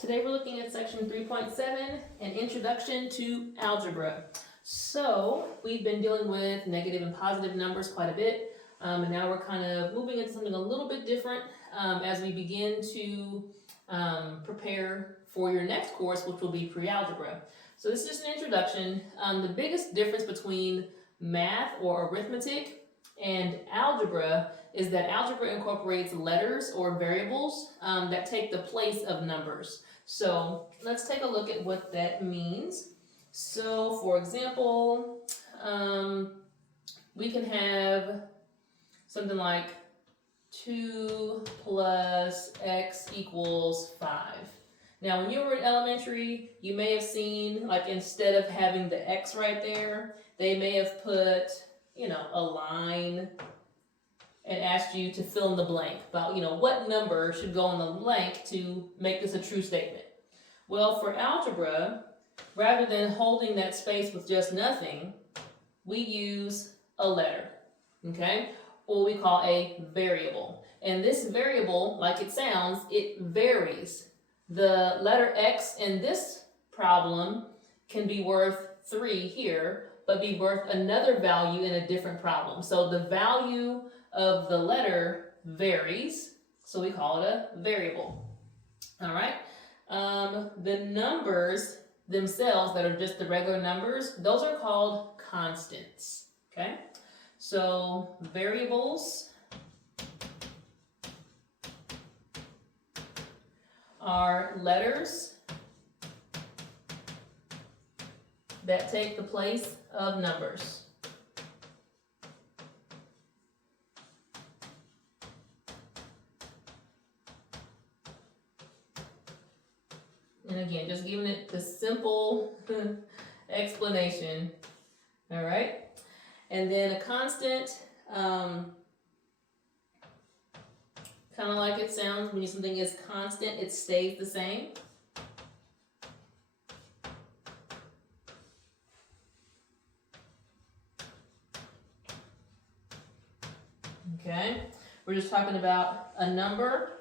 Today we're looking at section 3.7, an introduction to algebra. So we've been dealing with negative and positive numbers quite a bit, and now we're kind of moving into something a little bit different as we begin to prepare for your next course, which will be pre-algebra. So this is just an introduction. The biggest difference between math or arithmetic and algebra is that algebra incorporates letters or variables that take the place of numbers. So let's take a look at what that means. So for example, we can have something like 2 plus x equals 5. Now when you were in elementary, you may have seen, like, instead of having the x right there, they may have put, a line and asked you to fill in the blank about, what number should go in the blank to make this a true statement. Well, for algebra, rather than holding that space with just nothing, we use a letter, okay? Or we call a variable. And this variable, like it sounds, it varies. The letter x in this problem can be worth 3 here, but be worth another value in a different problem. So the value of the letter varies, so we call it a variable. All right. The numbers themselves that are just the regular numbers, those are called constants. Okay. So variables are letters that take the place of numbers. And again, just giving it the simple explanation. All right. And then a constant, kind of like it sounds, when something is constant, it stays the same. Okay, we're just talking about a number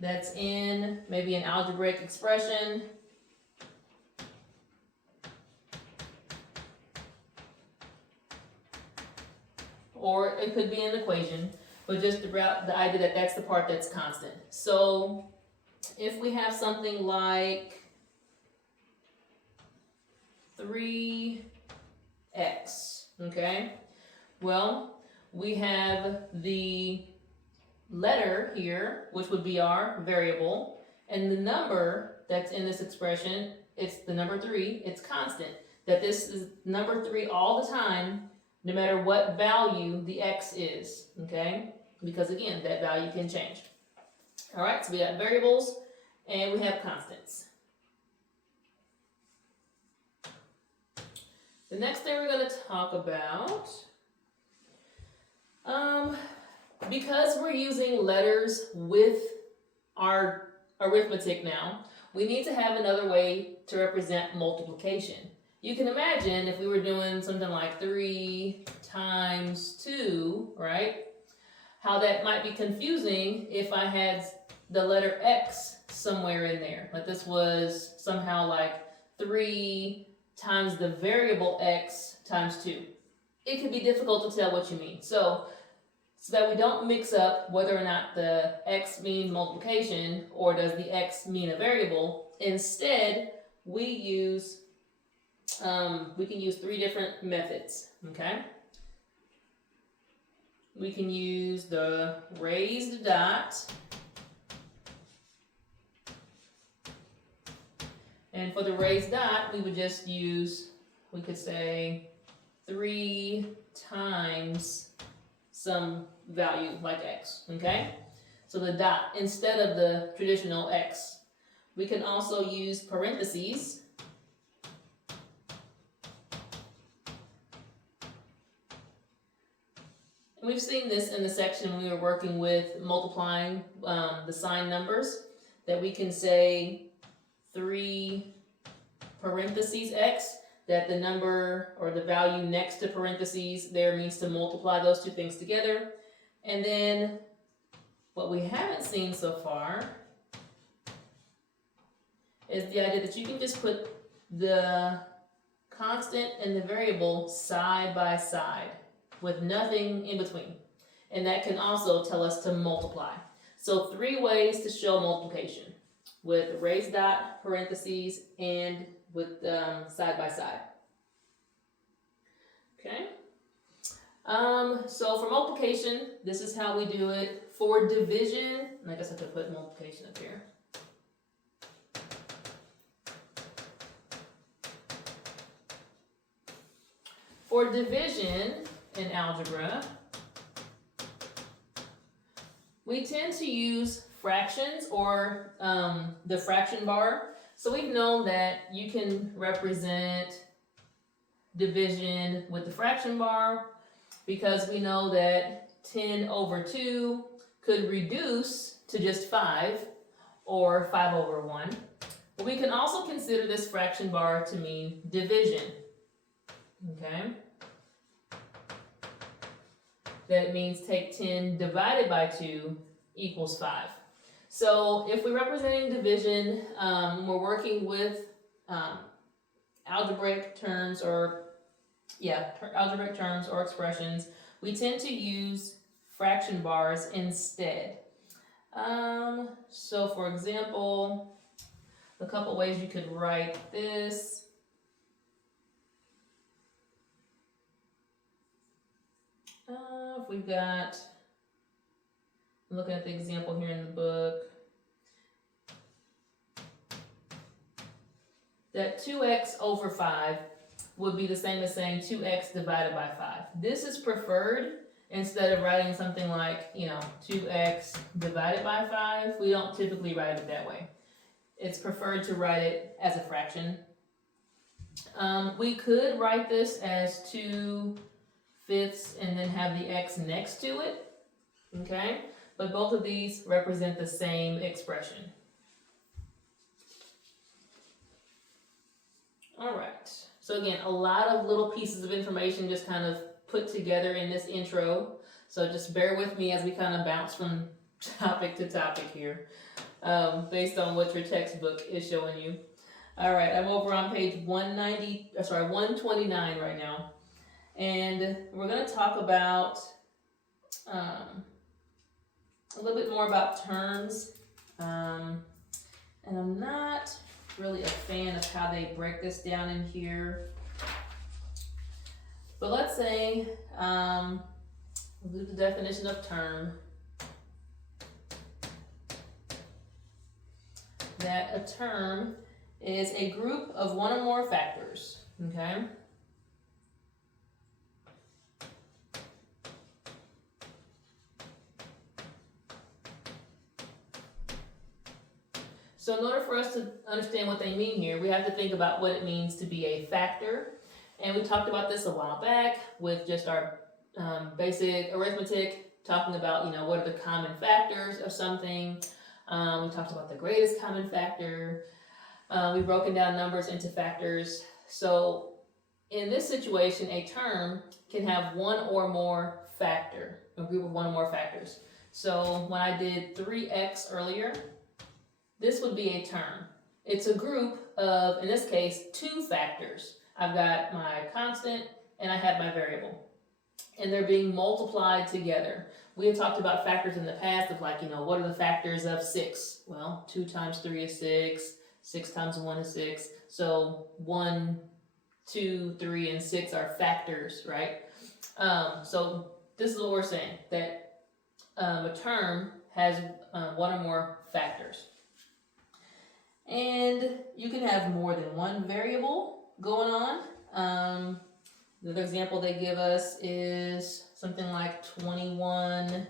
that's in maybe an algebraic expression, or it could be an equation, but just the idea that that's the part that's constant. So if we have something like 3x, okay, well, we have the letter here, which would be our variable, and the number that's in this expression, it's the number 3, it's constant. That this is number 3 all the time, no matter what value the x is, okay? Because again, that value can change. All right, so we got variables and we have constants. The next thing we're going to talk about, because we're using letters with our arithmetic now, we need to have another way to represent multiplication. You can imagine if we were doing something like 3 times 2, right? How that might be confusing if I had the letter x somewhere in there. Like this was somehow like 3 times the variable x times 2. It could be difficult to tell what you mean. So that we don't mix up whether or not the x means multiplication or does the x mean a variable. Instead, we can use 3 different methods, okay? We can use the raised dot, and for the raised dot, we would just use, we could say 3 times some value like x, okay? So the dot instead of the traditional x. We can also use parentheses. And we've seen this in the section when we were working with multiplying the sign numbers, that we can say 3 parentheses x, that the number or the value next to parentheses there means to multiply those two things together. And then what we haven't seen so far is the idea that you can just put the constant and the variable side by side with nothing in between. And that can also tell us to multiply. So 3 ways to show multiplication: with raised dot, parentheses, and with side by side. Okay. So for multiplication, this is how we do it. For division, I guess I could put multiplication up here. For division in algebra, we tend to use fractions or the fraction bar. So we've known that you can represent division with the fraction bar because we know that 10 over 2 could reduce to just 5 or 5 over 1. But we can also consider this fraction bar to mean division. Okay? That means take 10 divided by 2 equals 5. So if we're representing division, we're working with algebraic terms or expressions, we tend to use fraction bars instead. So for example, a couple ways you could write this. If we've got, I'm looking at the example here in the book, that 2x over 5 would be the same as saying 2x divided by 5. This is preferred instead of writing something like, 2x divided by 5. We don't typically write it that way. It's preferred to write it as a fraction. We could write this as 2/5 and then have the x next to it, okay? But both of these represent the same expression. All right. So again, a lot of little pieces of information just kind of put together in this intro. So just bear with me as we kind of bounce from topic to topic here, based on what your textbook is showing you. All right, I'm over on page 129 right now. And we're going to talk about a little bit more about terms. And I'm not really a fan of how they break this down in here. But let's say, we'll do the definition of term. That a term is a group of one or more factors, okay? So in order for us to understand what they mean here, we have to think about what it means to be a factor. And we talked about this a while back with just our basic arithmetic, talking about, what are the common factors of something. We talked about the greatest common factor. We've broken down numbers into factors. So in this situation, a term can have one or more factor, a group of one or more factors. So when I did 3x earlier, this would be a term. It's a group of, in this case, 2 factors. I've got my constant and I have my variable. And they're being multiplied together. We had talked about factors in the past of like, what are the factors of 6? Well, 2 times 3 is 6, 6 times 1 is 6. So 1, 2, 3, and 6 are factors, right? So this is what we're saying, that a term has one or more factors. And you can have more than one variable going on. Another example they give us is something like 21xy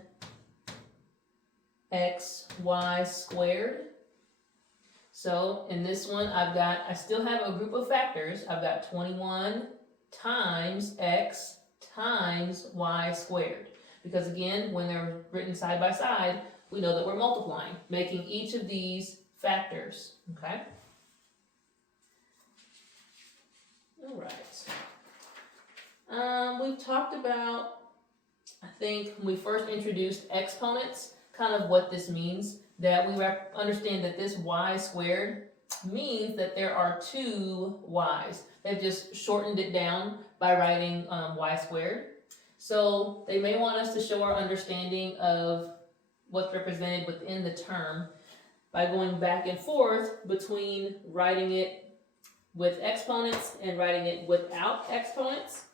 squared. So in this one, I still have a group of factors. I've got 21 times x times y squared. Because again, when they're written side by side, we know that we're multiplying, making each of these factors, okay? All right. We've talked about, I think, when we first introduced exponents, kind of what this means, that we understand that this y squared means that there are two y's. They've just shortened it down by writing y squared. So they may want us to show our understanding of what's represented within the term by going back and forth between writing it with exponents and writing it without exponents.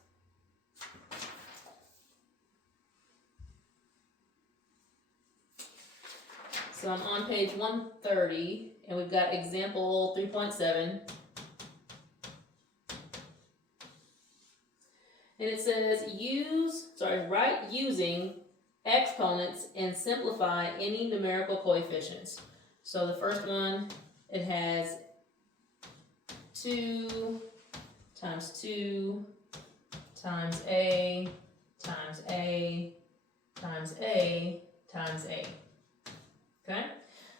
So I'm on page 130, and we've got example 3.7. And it says, write using exponents and simplify any numerical coefficients. So the first one, it has 2 times 2 times A times A times A times A. Okay?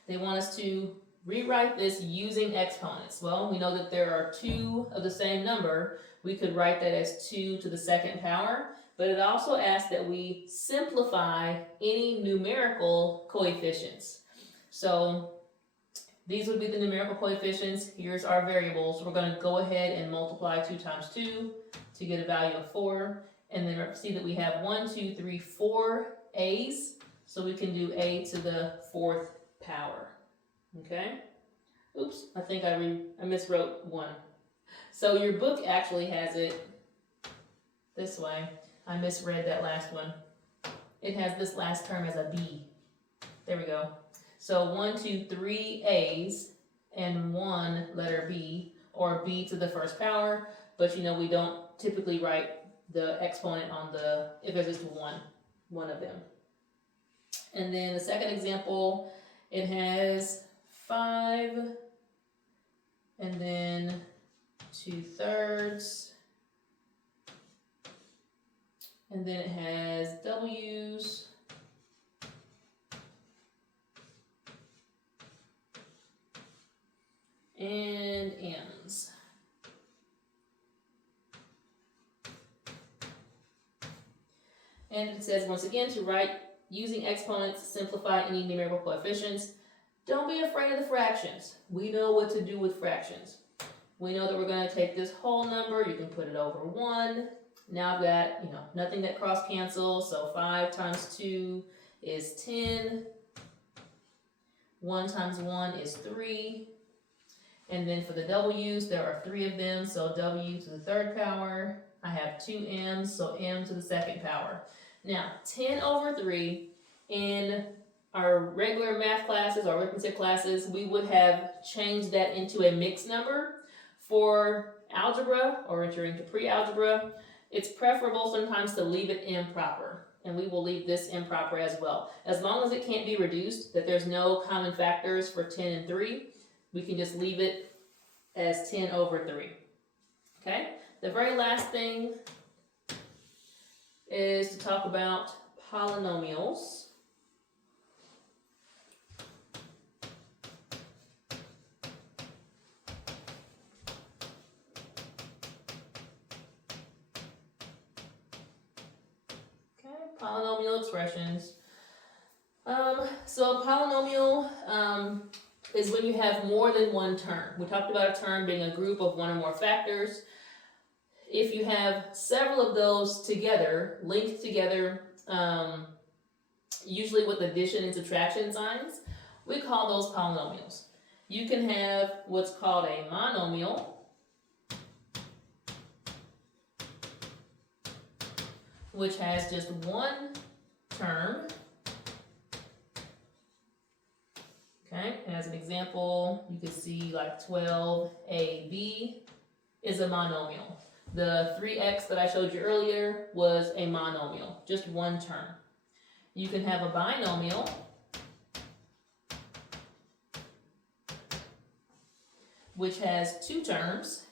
They want us to rewrite this using exponents. Well, we know that there are two of the same number. We could write that as 2 to the second power, but it also asks that we simplify any numerical coefficients. So these would be the numerical coefficients. Here's our variables. We're going to go ahead and multiply 2 times 2 to get a value of 4. And then see that we have 1, 2, 3, 4 A's. So we can do A to the 4th power. Okay? Oops, I think I miswrote 1. So your book actually has it this way. I misread that last one. It has this last term as a B. There we go. So 1, 2, 3 A's and 1 letter B, or B to the 1st power, but you know we don't typically write the exponent on the, if there's just one of them. And then the second example, it has 5 and then 2/3, and then it has W's, and M's. And it says once again to write using exponents to simplify any numerical coefficients. Don't be afraid of the fractions. We know what to do with fractions. We know that we're going to take this whole number, you can put it over 1. Now I've got, nothing that cross cancels, so 5 times 2 is 10. 1 times 1 is 3. And then for the W's, there are 3 of them, so W to the 3rd power. I have 2 M's, so M to the 2nd power. Now, 10 over 3, in our regular math classes or arithmetic classes, we would have changed that into a mixed number. For algebra, or if you're into pre-algebra, it's preferable sometimes to leave it improper. And we will leave this improper as well. As long as it can't be reduced, that there's no common factors for 10 and 3, we can just leave it as 10 over 3. Okay? The very last thing is to talk about polynomials. Okay, polynomial expressions. So a polynomial is when you have more than one term. We talked about a term being a group of one or more factors. If you have several of those together, linked together, usually with addition and subtraction signs, we call those polynomials. You can have what's called a monomial, which has just one term. Okay, as an example, you can see like 12AB is a monomial. The 3x that I showed you earlier was a monomial, just one term. You can have a binomial, which has 2 terms.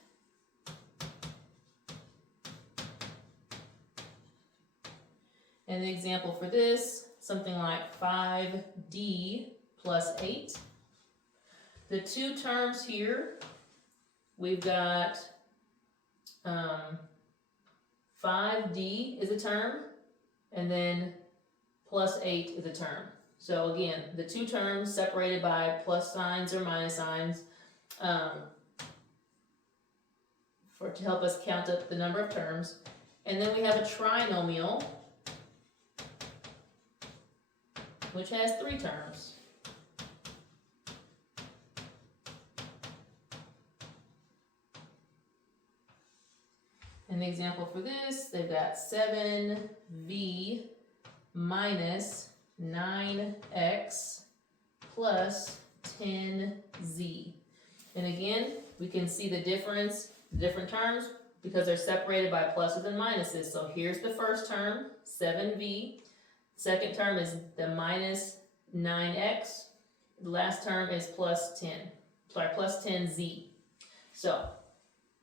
And the example for this, something like 5D plus 8. The 2 terms here, we've got 5D is a term, and then plus 8 is a term. So again, the 2 terms separated by plus signs or minus signs. to help us count up the number of terms. And then we have a trinomial, which has 3 terms. And the example for this, they've got 7v minus 9x plus 10z. And again, we can see the difference, the different terms, because they're separated by pluses and minuses. So here's the first term, 7v. Second term is the minus 9x. The last term is plus 10z. So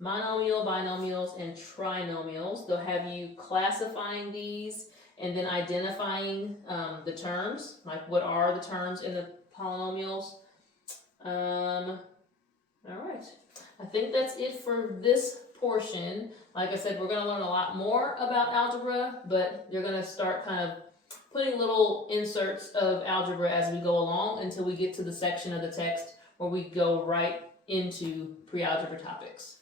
monomial, binomials, and trinomials, they'll have you classifying these and then identifying the terms, like what are the terms in the polynomials. All right, I think that's it for this portion. Like I said, we're going to learn a lot more about algebra, but you're going to start kind of putting little inserts of algebra as we go along until we get to the section of the text where we go right into pre-algebra topics.